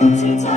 一起走。